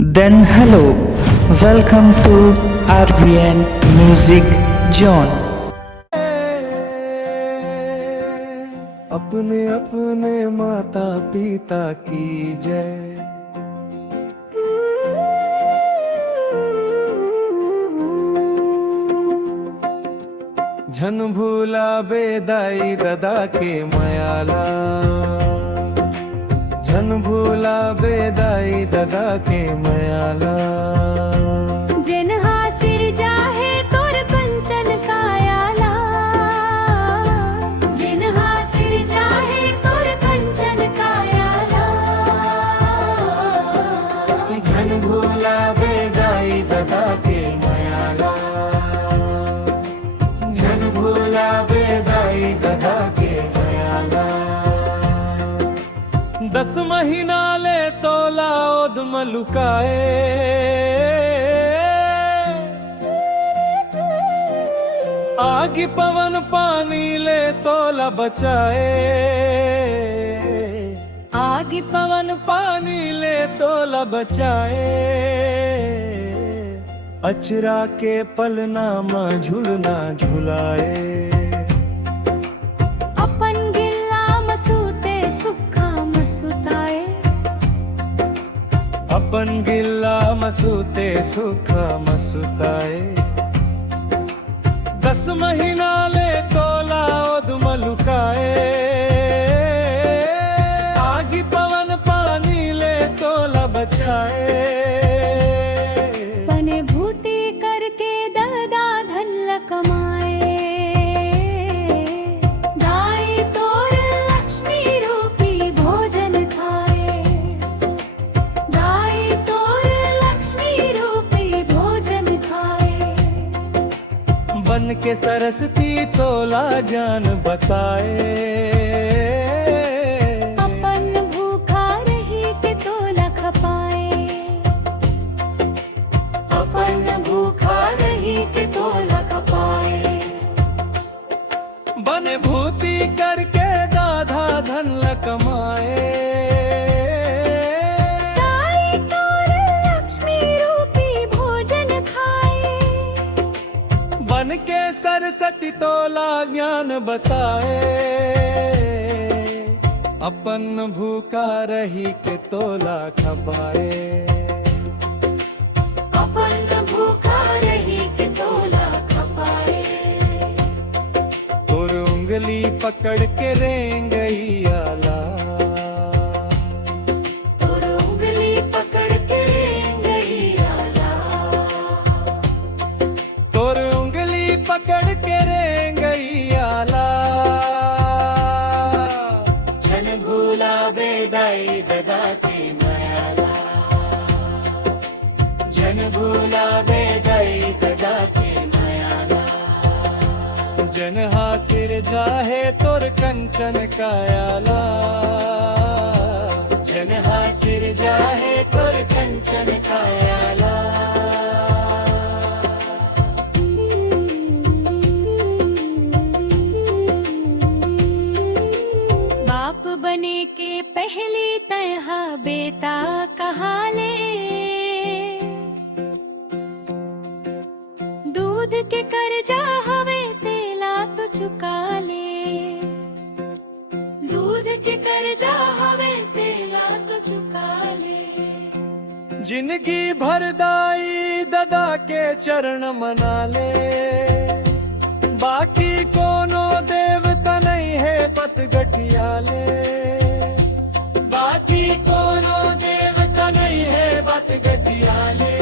Then hello, welcome to RVN Music Zone. अपने अपने माता पिता की जय। झन भूला बेदाई दादा के मयाला, झन भूला बेदाई दादा के मयाला। जिन हासिर जाहे तोर कंचन कायाला, जिन हासिर जाहे तोर कंचन कायाला। झन भूला बेदाई दादा के मयाला, झन भूला बेदाई दादा के मयाला। 10 महीना ले तोला ओद मलुकाए, आगी पवन पानी ले तोला बचाए, आगी पवन पानी ले तोला बचाए। अचरा के पलना में झूलना झुलाए, अपन गिल्ला मसूते सुखा मसुताए, अपन गिल्ला मसूते सुख मसुताए। 10 महीना ले तोला ओद मलुकाए, आगी पवन पानी ले तोला बचाए। पने भूति करके दादा धन कमाए, दाई तोर लक्ष्मी रूपी भोजन खाए, दाई तोर लक्ष्मी रूपी भोजन खाए। बन के सरस्वती तोला जान बताए, अपन भूखा रही के तोला खपाए, अपन भूखा रही के तोला खपाए। बन भूति करके दादा धन कमाए, दाई तोर लक्ष्मी रूपी भोजन खाए, बन के सरस्वती तोला ज्ञान बताए। अपन भूखा रही के तोला खपाए, अपन भूखा रही के तोला खपाए। तोर उंगली पकड़ के रेंगई आला, तोर उंगली पकड़ के रेंगई आला, तोर उंगली पकड़ के रेंगई आला। झन भूला बेदाई दादा के मयाला, झन भूला बेदाई दादा के मयाला। जन हासिर जाहे तोर कंचन कायाला, जन हासिर जाहे तोर कंचन कायाला। बाप बने के पहली तहा बेटा कहा ले, दूध के कर्जा हवे तेला तो चुका ले, दूध के कर्जा हवे तेला तो चुका ले। जिंदगी भर दाई दादा के चरण मना ले, बाकी कोनो देवता नहीं है पत गठिया ले, बाकी कोनो देवता नहीं है बात गठिया ले।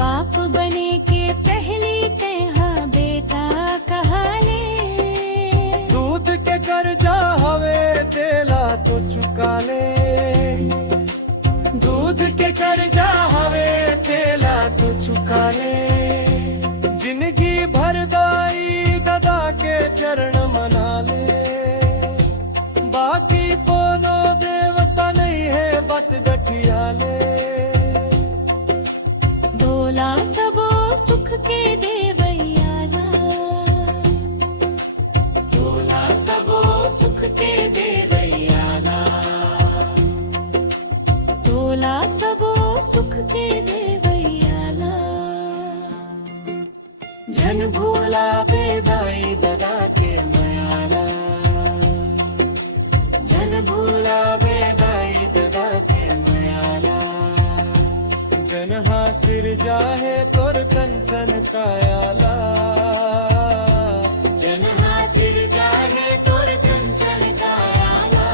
बाप बने के पहली तहा बेटा कहा ले, दूध के कर्जा हवे तेला तो चुका ले, दूध के कर्जा हवे तेला तो चुका ले। जिंदगी भर दाई दादा के चरण मना ले, तोला सबो सुख के देवैयाला झन भोला बेदाई ददा के मयाला झन भोला बेदाई ददा के मयाला जन हासिर जाहे तोर कंचन कायाला जन हासिर जाहे तोर कंचन कायाला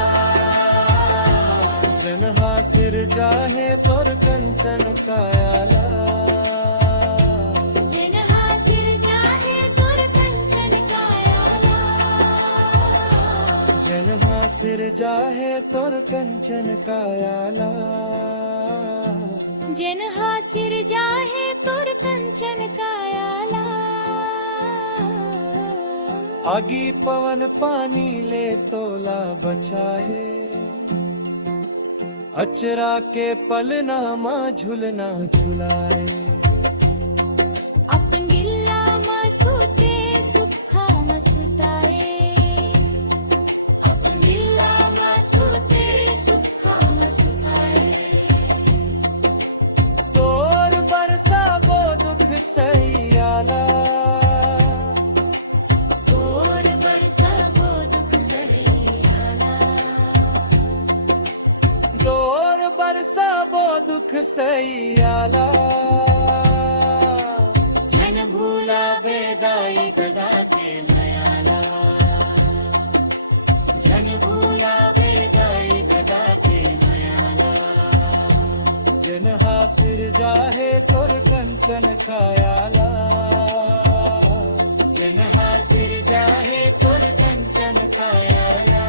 जन हासिर जाहे तोर कंचन कायाला जन हासिर जाहे तोर कंचन कायाला जन हासिर जाहे तोर कंचन कायाला जन हासिर जाहे तोर कंचन कायाला आगी पवन पानी ले तोला बचाए अचरा के पलना माँ झुलना झुलाए अपन गिल्ला मसूते सुखा मसुताए अपन गिल्ला मसूते सुखा मसुताए तोर बरसा वो दुख सहियाला तोर बरसा वो दुख सहियाला तोर बरसा वो दुख सहियाला जन भूला बेदाई ददा के मयाला जन भूला बेदाई ददा के मयाला जन हासिर जाहे तोर कंचन कायाला जन हासिर जाहे तोर कंचन कायाला